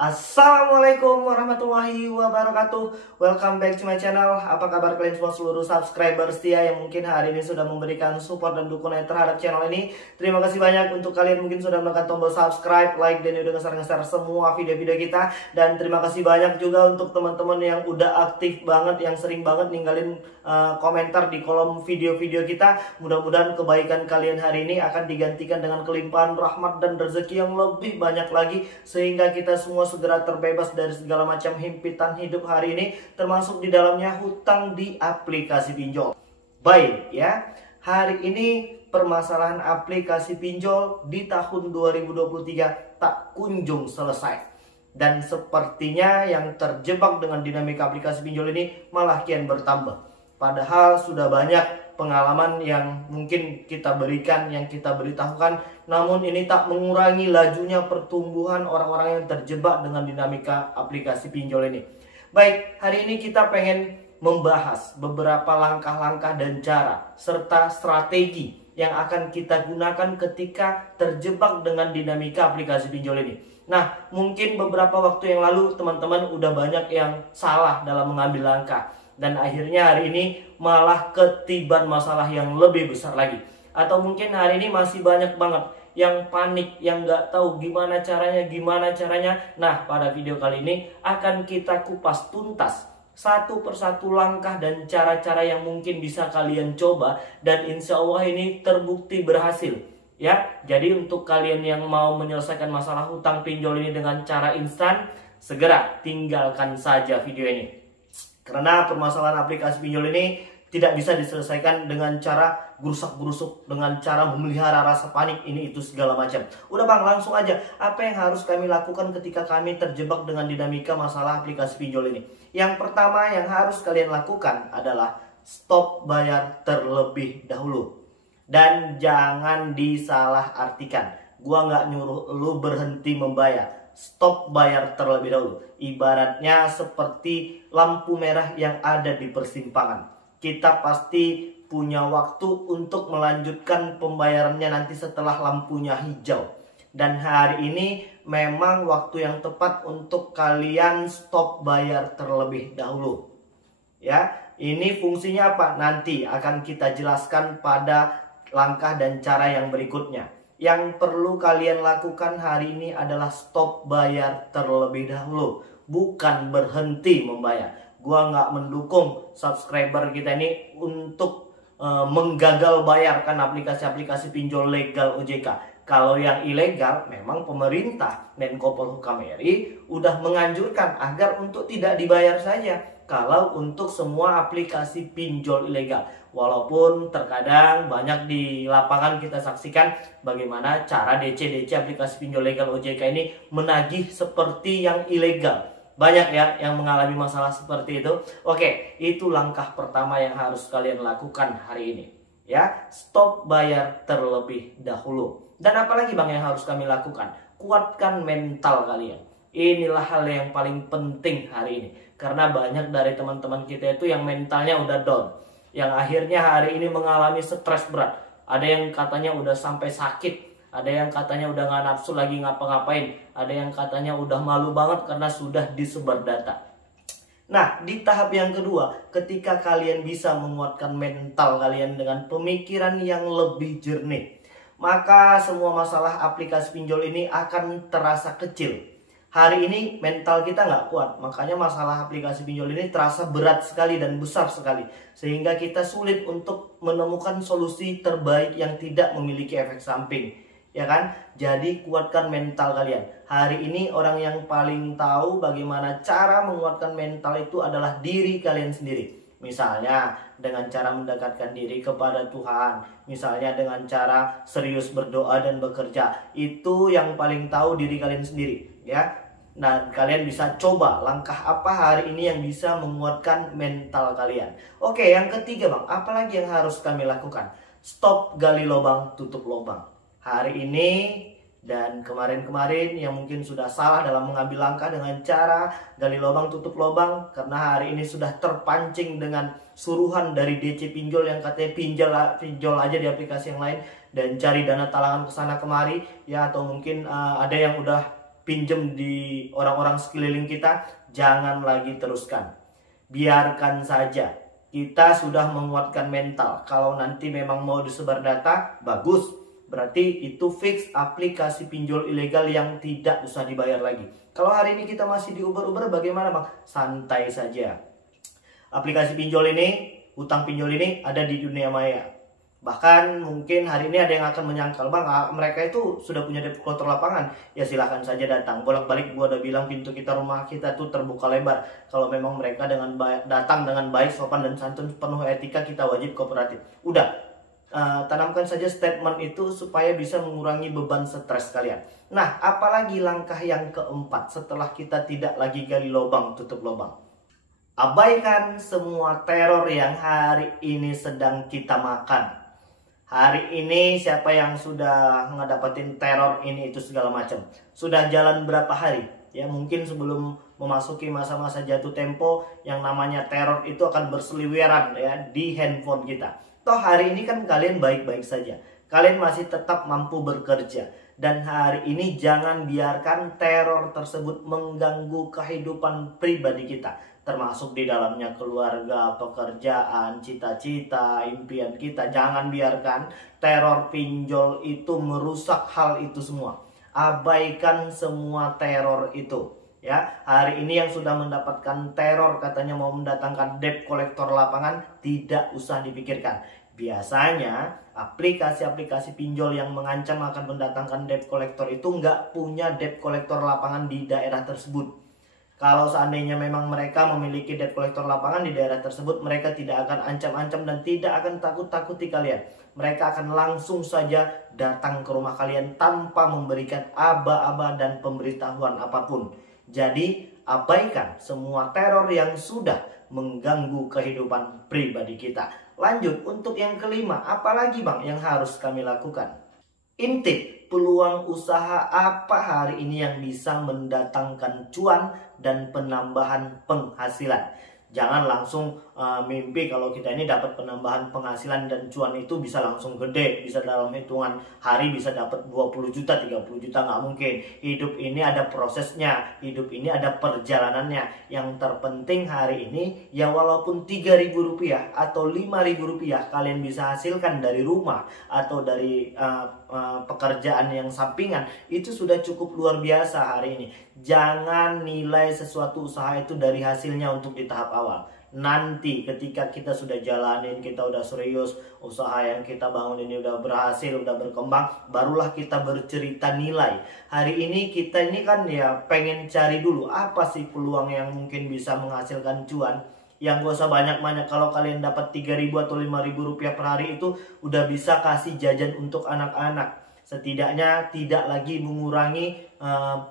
Assalamualaikum warahmatullahi wabarakatuh. Welcome back to my channel. Apa kabar kalian semua seluruh subscriber setia yang mungkin hari ini sudah memberikan support dan dukungan terhadap channel ini. Terima kasih banyak untuk kalian mungkin sudah menekan tombol subscribe, like, dan udah nge-share semua video-video kita. Dan terima kasih banyak juga untuk teman-teman yang udah aktif banget, yang sering banget ninggalin komentar di kolom video-video kita. Mudah-mudahan kebaikan kalian hari ini akan digantikan dengan kelimpahan rahmat dan rezeki yang lebih banyak lagi, sehingga kita semua segera terbebas dari segala macam himpitan hidup hari ini, termasuk di dalamnya hutang di aplikasi pinjol. Baik ya, hari ini permasalahan aplikasi pinjol di tahun 2023 tak kunjung selesai. Dan sepertinya yang terjebak dengan dinamika aplikasi pinjol ini malah kian bertambah. Padahal sudah banyak pengalaman yang mungkin kita berikan, yang kita beritahukan, namun ini tak mengurangi lajunya pertumbuhan orang-orang yang terjebak dengan dinamika aplikasi pinjol ini. Baik, hari ini kita pengen membahas beberapa langkah-langkah dan cara serta strategi yang akan kita gunakan ketika terjebak dengan dinamika aplikasi pinjol ini. Nah, mungkin beberapa waktu yang lalu teman-teman udah banyak yang salah dalam mengambil langkah, dan akhirnya hari ini malah ketiban masalah yang lebih besar lagi. Atau mungkin hari ini masih banyak banget yang panik, yang nggak tahu gimana caranya. Nah, pada video kali ini akan kita kupas tuntas satu persatu langkah dan cara-cara yang mungkin bisa kalian coba, dan insya Allah ini terbukti berhasil. Ya, jadi untuk kalian yang mau menyelesaikan masalah hutang pinjol ini dengan cara instan, segera tinggalkan saja video ini. Karena permasalahan aplikasi pinjol ini tidak bisa diselesaikan dengan cara gerusak-gerusuk, dengan cara memelihara rasa panik ini itu segala macam. Udah bang, langsung aja. Apa yang harus kami lakukan ketika kami terjebak dengan dinamika masalah aplikasi pinjol ini? Yang pertama yang harus kalian lakukan adalah stop bayar terlebih dahulu. Dan jangan disalah-artikan. Gua nggak nyuruh lu berhenti membayar. Stop bayar terlebih dahulu. Ibaratnya seperti lampu merah yang ada di persimpangan. Kita pasti punya waktu untuk melanjutkan pembayarannya nanti setelah lampunya hijau. Dan hari ini memang waktu yang tepat untuk kalian stop bayar terlebih dahulu. Ya, ini fungsinya apa? Nanti akan kita jelaskan pada langkah dan cara yang berikutnya. Yang perlu kalian lakukan hari ini adalah stop bayar terlebih dahulu, bukan berhenti membayar. Gua nggak mendukung subscriber kita ini untuk menggagal bayarkan aplikasi-aplikasi pinjol legal OJK. Kalau yang ilegal, memang pemerintah Menko Polhukam RI udah menganjurkan agar untuk tidak dibayar saja. Kalau untuk semua aplikasi pinjol ilegal, walaupun terkadang banyak di lapangan kita saksikan bagaimana cara DC aplikasi pinjol legal OJK ini menagih seperti yang ilegal. Banyak ya yang mengalami masalah seperti itu. Oke, itu langkah pertama yang harus kalian lakukan hari ini. Ya, stop bayar terlebih dahulu. Dan apalagi bang yang harus kami lakukan? Kuatkan mental kalian. Inilah hal yang paling penting hari ini. Karena banyak dari teman-teman kita itu yang mentalnya udah down, yang akhirnya hari ini mengalami stres berat. Ada yang katanya udah sampai sakit, ada yang katanya udah nggak nafsu lagi ngapa-ngapain, ada yang katanya udah malu banget karena sudah disebar data. Nah, di tahap yang kedua, ketika kalian bisa menguatkan mental kalian dengan pemikiran yang lebih jernih, maka semua masalah aplikasi pinjol ini akan terasa kecil. Hari ini mental kita nggak kuat, makanya masalah aplikasi pinjol ini terasa berat sekali dan besar sekali. Sehingga kita sulit untuk menemukan solusi terbaik yang tidak memiliki efek samping. Ya kan? Jadi kuatkan mental kalian. Hari ini orang yang paling tahu bagaimana cara menguatkan mental itu adalah diri kalian sendiri. Misalnya dengan cara mendekatkan diri kepada Tuhan. Misalnya dengan cara serius berdoa dan bekerja. Itu yang paling tahu diri kalian sendiri. Ya, nah kalian bisa coba langkah apa hari ini yang bisa menguatkan mental kalian. Oke, yang ketiga bang, apalagi yang harus kami lakukan? Stop gali lubang, tutup lubang. Hari ini dan kemarin-kemarin yang mungkin sudah salah dalam mengambil langkah dengan cara gali lubang, tutup lubang, karena hari ini sudah terpancing dengan suruhan dari DC pinjol yang katanya pinjol aja di aplikasi yang lain dan cari dana talangan kesana kemari ya, atau mungkin ada yang udah pinjam di orang-orang sekeliling kita, jangan lagi teruskan. Biarkan saja. Kita sudah menguatkan mental. Kalau nanti memang mau disebar data, bagus. Berarti itu fix aplikasi pinjol ilegal yang tidak usah dibayar lagi. Kalau hari ini kita masih di Uber-Uber, bagaimana bang? Santai saja. Aplikasi pinjol ini, utang pinjol ini ada di dunia maya. Bahkan mungkin hari ini ada yang akan menyangkal, bang mereka itu sudah punya debt collector lapangan. Ya silahkan saja datang, bolak-balik gua udah bilang pintu kita, rumah kita tuh terbuka lebar. Kalau memang mereka dengan datang dengan baik, sopan dan santun, penuh etika, kita wajib kooperatif. Udah, tanamkan saja statement itu supaya bisa mengurangi beban stres kalian. Nah, apalagi langkah yang keempat setelah kita tidak lagi gali lubang tutup lubang. Abaikan semua teror yang hari ini sedang kita makan. Hari ini siapa yang sudah ngedapetin teror ini itu segala macam. Sudah jalan berapa hari? Ya mungkin sebelum memasuki masa-masa jatuh tempo, yang namanya teror itu akan berseliweran ya di handphone kita. Toh hari ini kan kalian baik-baik saja. Kalian masih tetap mampu bekerja. Dan hari ini jangan biarkan teror tersebut mengganggu kehidupan pribadi kita. Termasuk di dalamnya keluarga, pekerjaan, cita-cita, impian kita. Jangan biarkan teror pinjol itu merusak hal itu semua. Abaikan semua teror itu. Ya, hari ini yang sudah mendapatkan teror katanya mau mendatangkan debt collector lapangan, tidak usah dipikirkan. Biasanya aplikasi-aplikasi pinjol yang mengancam akan mendatangkan debt collector itu nggak punya debt collector lapangan di daerah tersebut. Kalau seandainya memang mereka memiliki debt collector lapangan di daerah tersebut, mereka tidak akan ancam-ancam dan tidak akan takut-takuti kalian. Mereka akan langsung saja datang ke rumah kalian tanpa memberikan aba-aba dan pemberitahuan apapun. Jadi abaikan semua teror yang sudah mengganggu kehidupan pribadi kita. Lanjut, untuk yang kelima, apalagi bang yang harus kami lakukan? Intip peluang usaha apa hari ini yang bisa mendatangkan cuan dan penambahan penghasilan. Jangan langsung mimpi kalau kita ini dapat penambahan penghasilan dan cuan itu bisa langsung gede, bisa dalam hitungan hari bisa dapat 20 juta, 30 juta, nggak mungkin. Hidup ini ada prosesnya, hidup ini ada perjalanannya. Yang terpenting hari ini ya walaupun 3.000 rupiah atau 5.000 rupiah kalian bisa hasilkan dari rumah atau dari pekerjaan yang sampingan, itu sudah cukup luar biasa hari ini. Jangan nilai sesuatu usaha itu dari hasilnya untuk di tahap awal. Nanti ketika kita sudah jalanin, kita udah serius, usaha yang kita bangun ini udah berhasil, udah berkembang, barulah kita bercerita nilai. Hari ini kita ini kan ya pengen cari dulu apa sih peluang yang mungkin bisa menghasilkan cuan. Yang gak usah banyak-banyak, kalau kalian dapat 3.000 atau 5.000 rupiah per hari itu udah bisa kasih jajan untuk anak-anak. Setidaknya tidak lagi mengurangi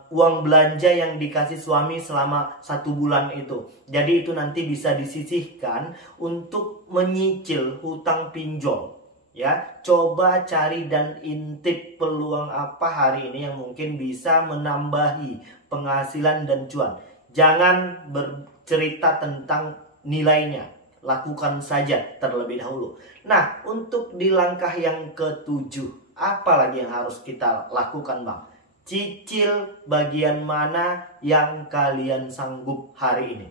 uang belanja yang dikasih suami selama 1 bulan itu. Jadi itu nanti bisa disisihkan untuk menyicil hutang pinjol. Ya, coba cari dan intip peluang apa hari ini yang mungkin bisa menambahi penghasilan dan cuan. Jangan bercerita tentang nilainya, lakukan saja terlebih dahulu. Nah, untuk di langkah yang ketujuh, apa lagi yang harus kita lakukan bang? Cicil bagian mana yang kalian sanggup hari ini.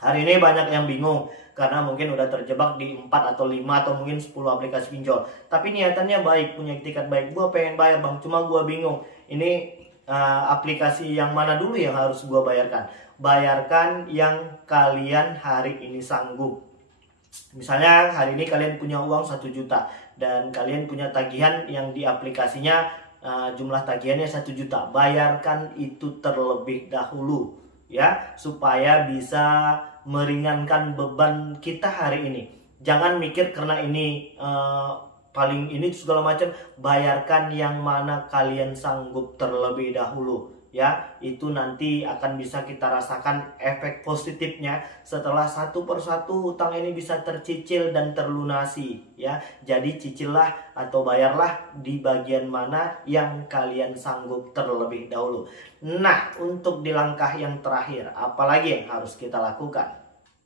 Hari ini banyak yang bingung karena mungkin udah terjebak di 4 atau 5 atau mungkin 10 aplikasi pinjol. Tapi niatannya baik, punya etikat baik. Gue pengen bayar bang, cuma gue bingung. Ini aplikasi yang mana dulu yang harus gue bayarkan? Bayarkan yang kalian hari ini sanggup. Misalnya hari ini kalian punya uang 1 juta dan kalian punya tagihan yang di aplikasinya jumlah tagihannya 1 juta. Bayarkan itu terlebih dahulu ya, supaya bisa meringankan beban kita hari ini. Jangan mikir karena ini paling ini segala macam. Bayarkan yang mana kalian sanggup terlebih dahulu. Ya, itu nanti akan bisa kita rasakan efek positifnya setelah satu persatu hutang ini bisa tercicil dan terlunasi ya. Jadi cicillah atau bayarlah di bagian mana yang kalian sanggup terlebih dahulu. Nah, untuk di langkah yang terakhir, apalagi yang harus kita lakukan?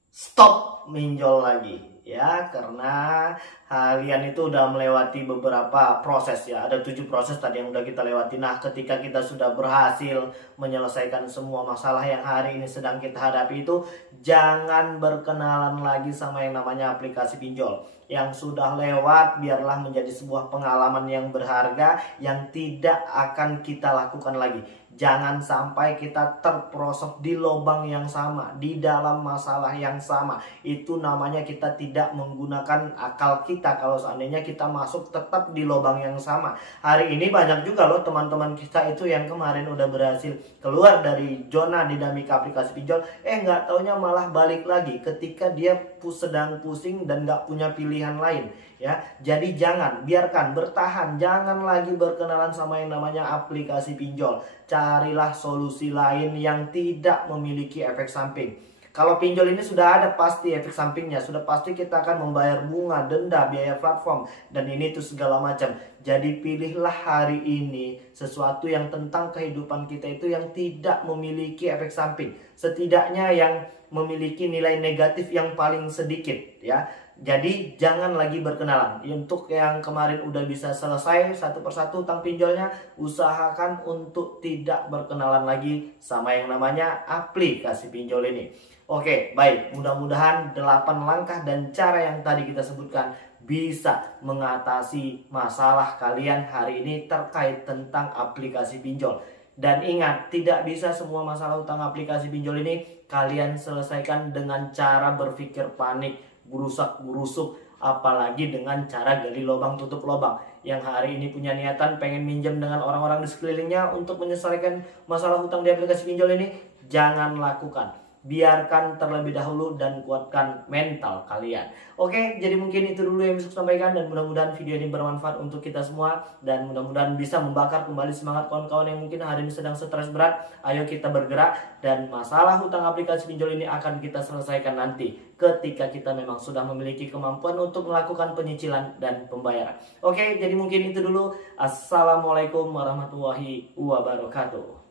Stop minjol lagi. ya, karena kalian itu udah melewati beberapa proses ya. Ada 7 proses tadi yang udah kita lewati. Nah, ketika kita sudah berhasil menyelesaikan semua masalah yang hari ini sedang kita hadapi itu, jangan berkenalan lagi sama yang namanya aplikasi pinjol. Yang sudah lewat biarlah menjadi sebuah pengalaman yang berharga yang tidak akan kita lakukan lagi. Jangan sampai kita terperosok di lubang yang sama, di dalam masalah yang sama. Itu namanya kita tidak menggunakan akal kita kalau seandainya kita masuk tetap di lubang yang sama. Hari ini banyak juga loh teman-teman kita itu yang kemarin udah berhasil keluar dari zona dinamika aplikasi pinjol, nggak taunya malah balik lagi ketika dia sedang pusing dan nggak punya pilihan lain. Ya, jadi jangan, biarkan, bertahan, jangan lagi berkenalan sama yang namanya aplikasi pinjol. Carilah solusi lain yang tidak memiliki efek samping. Kalau pinjol ini sudah ada pasti efek sampingnya, sudah pasti kita akan membayar bunga, denda, biaya platform, dan ini tuh segala macam. Jadi pilihlah hari ini sesuatu yang tentang kehidupan kita itu yang tidak memiliki efek samping. Setidaknya yang memiliki nilai negatif yang paling sedikit ya. Jadi jangan lagi berkenalan. Untuk yang kemarin udah bisa selesai satu persatu utang pinjolnya, usahakan untuk tidak berkenalan lagi sama yang namanya aplikasi pinjol ini. Oke, baik. Mudah-mudahan 8 langkah dan cara yang tadi kita sebutkan bisa mengatasi masalah kalian hari ini terkait tentang aplikasi pinjol. Dan ingat, tidak bisa semua masalah utang aplikasi pinjol ini kalian selesaikan dengan cara berpikir panik, burusak-burusuk, apalagi dengan cara gali lubang tutup lubang. Yang hari ini punya niatan pengen minjem dengan orang-orang di sekelilingnya untuk menyelesaikan masalah hutang di aplikasi pinjol ini, jangan lakukan. Biarkan terlebih dahulu dan kuatkan mental kalian. Oke, jadi mungkin itu dulu yang bisa saya sampaikan, dan mudah-mudahan video ini bermanfaat untuk kita semua, dan mudah-mudahan bisa membakar kembali semangat kawan-kawan yang mungkin hari ini sedang stres berat. Ayo kita bergerak, dan masalah hutang aplikasi pinjol ini akan kita selesaikan nanti ketika kita memang sudah memiliki kemampuan untuk melakukan penyicilan dan pembayaran. Oke, jadi mungkin itu dulu. Assalamualaikum warahmatullahi wabarakatuh.